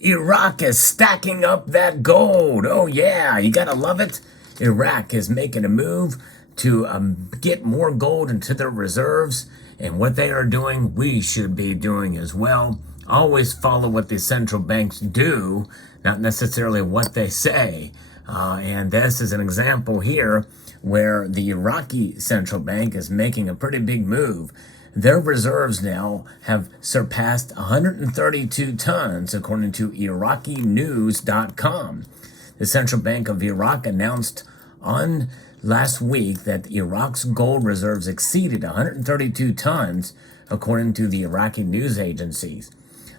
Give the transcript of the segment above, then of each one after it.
Iraq is stacking up that gold. Oh yeah, you gotta love it. Iraq is making a move to get more gold into their reserves, and what they are doing, we should be doing as well. Always follow what the central banks do, not necessarily what they say. And this is an example here where the Iraqi central bank is making a pretty big move. Their reserves now have surpassed 132 tons, according to IraqiNews.com. The Central Bank of Iraq announced on last week that Iraq's gold reserves exceeded 132 tons, according to the Iraqi news agencies.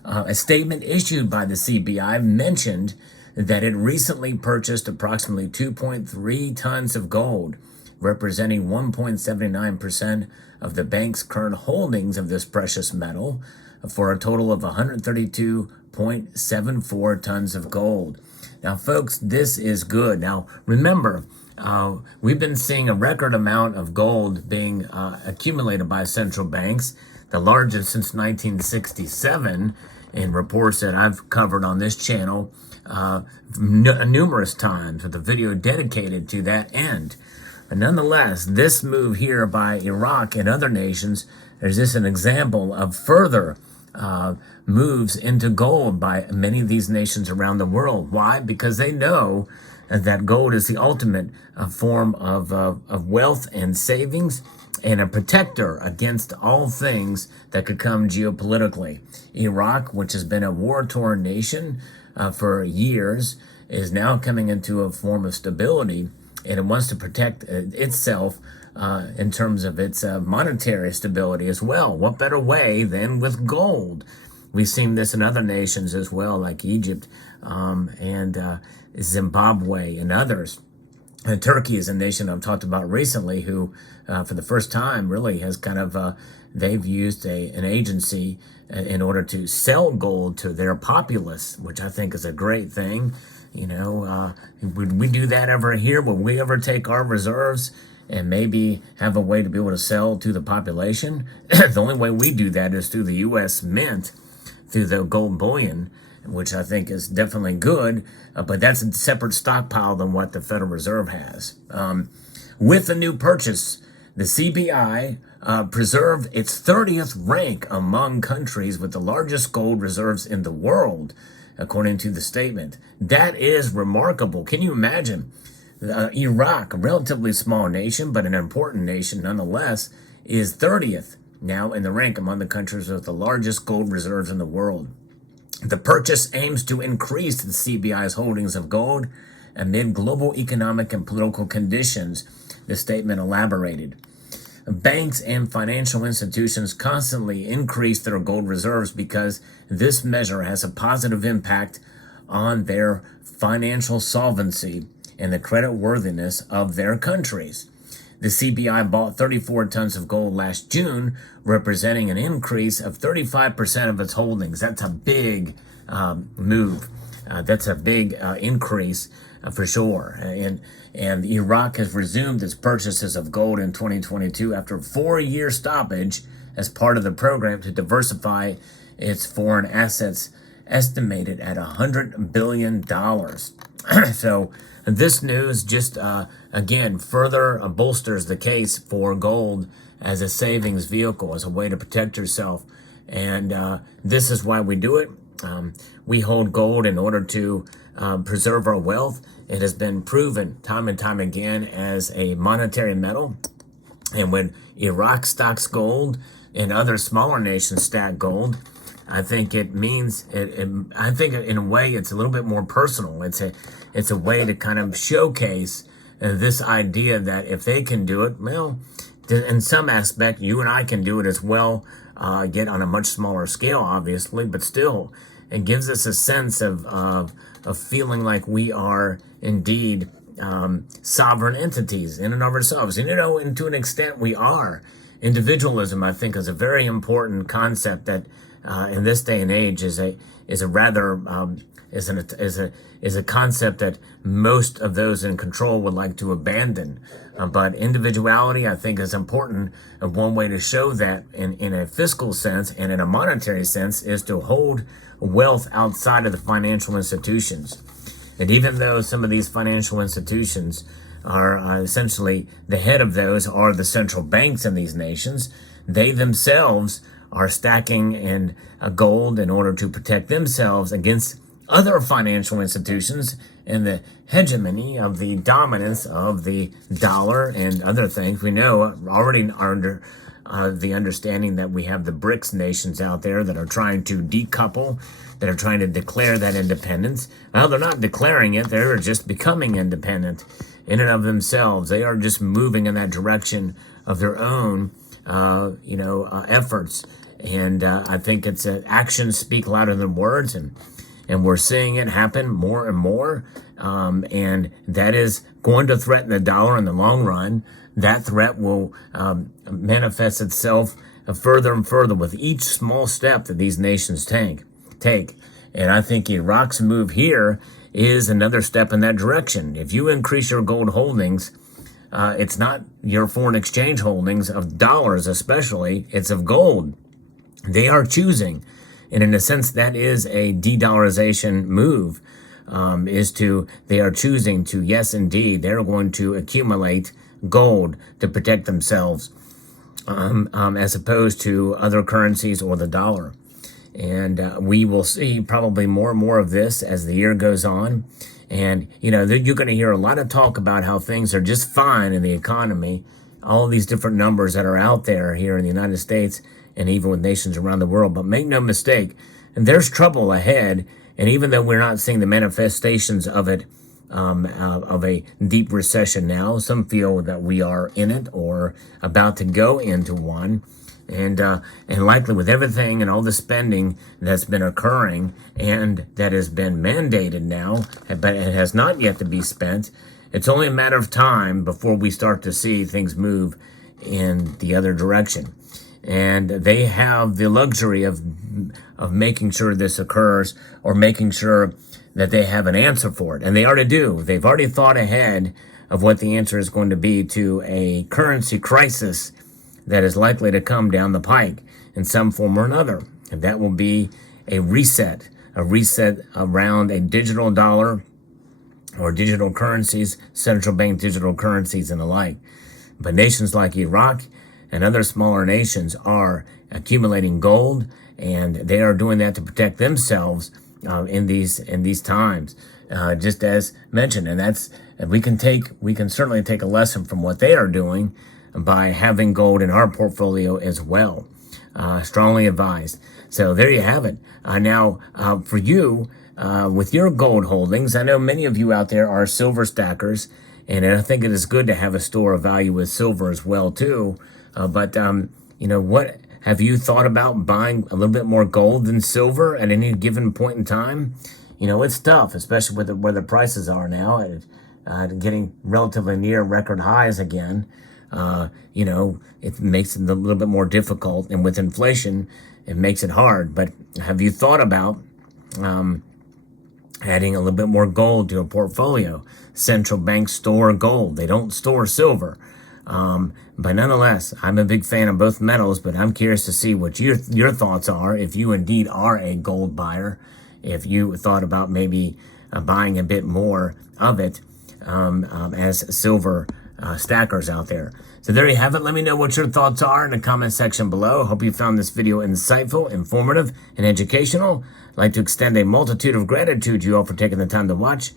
A statement issued by the CBI mentioned that it recently purchased approximately 2.3 tons of gold, representing 1.79% of the bank's current holdings of this precious metal, for a total of 132.74 tons of gold. Now, folks, this is good. Now, remember, we've been seeing a record amount of gold being accumulated by central banks, the largest since 1967, in reports that I've covered on this channel numerous times with a video dedicated to that end. But nonetheless, this move here by Iraq and other nations is just an example of further moves into gold by many of these nations around the world. Why? Because they know that gold is the ultimate form of wealth and savings, and a protector against all things that could come geopolitically. Iraq, which has been a war-torn nation for years, is now coming into a form of stability, and it wants to protect itself in terms of its monetary stability as well. What better way than with gold? We've seen this in other nations as well, like Egypt and Zimbabwe and others. And Turkey is a nation I've talked about recently who, for the first time, really has kind of, they've used an agency in order to sell gold to their populace, which I think is a great thing. You know, would we do that ever here? Would we ever take our reserves and maybe have a way to be able to sell to the population? The only way we do that is through the U.S. Mint, through the gold bullion, which I think is definitely good, but that's a separate stockpile than what the Federal Reserve has. With the new purchase, the CBI preserved its 30th rank among countries with the largest gold reserves in the world, according to the statement. That is remarkable. Can you imagine? Iraq, a relatively small nation, but an important nation nonetheless, is 30th now in the rank among the countries with the largest gold reserves in the world. The purchase aims to increase the CBI's holdings of gold amid global economic and political conditions, the statement elaborated. Banks and financial institutions constantly increase their gold reserves because this measure has a positive impact on their financial solvency and the credit worthiness of their countries. The CBI bought 34 tons of gold last June, representing an increase of 35% of its holdings. That's a big move. That's a big increase for sure. And Iraq has resumed its purchases of gold in 2022 after a 4-year stoppage as part of the program to diversify its foreign assets, estimated at $100 billion. So this news just, again, further bolsters the case for gold as a savings vehicle, as a way to protect yourself. And this is why we do it. We hold gold in order to preserve our wealth. It has been proven time and time again as a monetary metal. And when Iraq stocks gold and other smaller nations stack gold, I think it means, I think in a way it's a little bit more personal. It's a way to kind of showcase this idea that if they can do it, well, in some aspect, you and I can do it as well, yet on a much smaller scale, obviously, but still, it gives us a sense of feeling like we are indeed sovereign entities in and of ourselves. And, you know, and to an extent we are. Individualism, I think, is a very important concept that in this day and age is a rather is a concept that most of those in control would like to abandon. But individuality, I think, is important. And one way to show that in a fiscal sense and in a monetary sense is to hold wealth outside of the financial institutions. And even though some of these financial institutions are essentially, the head of those are the central banks in these nations, they themselves are stacking in gold in order to protect themselves against other financial institutions and the hegemony of the dominance of the dollar and other things. We know already under the understanding that we have the BRICS nations out there that are trying to decouple, that are trying to declare that independence. Well, they're not declaring it, they're just becoming independent in and of themselves. They are just moving in that direction of their own efforts. And I think it's actions speak louder than words, and we're seeing it happen more and more. And that is going to threaten the dollar in the long run. That threat will manifest itself further and further with each small step that these nations take. And I think Iraq's move here is another step in that direction. If you increase your gold holdings, it's not your foreign exchange holdings of dollars especially, it's of gold. They are choosing, and in a sense that is a de-dollarization move, they are choosing to, yes indeed, they're going to accumulate gold to protect themselves as opposed to other currencies or the dollar. And we will see probably more and more of this as the year goes on. And, you're going to hear a lot of talk about how things are just fine in the economy, all these different numbers that are out there here in the United States and even with nations around the world. But make no mistake, there's trouble ahead. And even though we're not seeing the manifestations of it, of a deep recession now, some feel that we are in it or about to go into one. And likely with everything and all the spending that's been occurring and that has been mandated now, but it has not yet to be spent, it's only a matter of time before we start to see things move in the other direction. And they have the luxury of making sure this occurs, or making sure that they have an answer for it. And they already do. They've already thought ahead of what the answer is going to be to a currency crisis that is likely to come down the pike in some form or another. And that will be a reset around a digital dollar or digital currencies, central bank digital currencies and the like. But nations like Iraq and other smaller nations are accumulating gold, and they are doing that to protect themselves in these times, just as mentioned. And we can certainly take a lesson from what they are doing by having gold in our portfolio as well. Strongly advised. So there you have it. Now, for you, with your gold holdings, I know many of you out there are silver stackers, and I think it is good to have a store of value with silver as well too. But what have you thought about buying a little bit more gold than silver at any given point in time? It's tough, especially with where the prices are now, getting relatively near record highs again. It makes it a little bit more difficult, and with inflation, it makes it hard. But have you thought about adding a little bit more gold to your portfolio? Central banks store gold; they don't store silver. But nonetheless, I'm a big fan of both metals, but I'm curious to see what your thoughts are, if you indeed are a gold buyer, if you thought about maybe buying a bit more of it as silver stackers out there. So there you have it. Let me know what your thoughts are in the comment section below. Hope you found this video insightful, informative, and educational. I'd like to extend a multitude of gratitude to you all for taking the time to watch,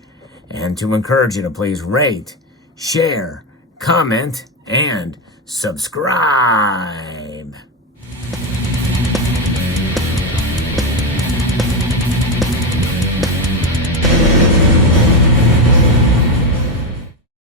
and to encourage you to please rate, share, comment, and subscribe.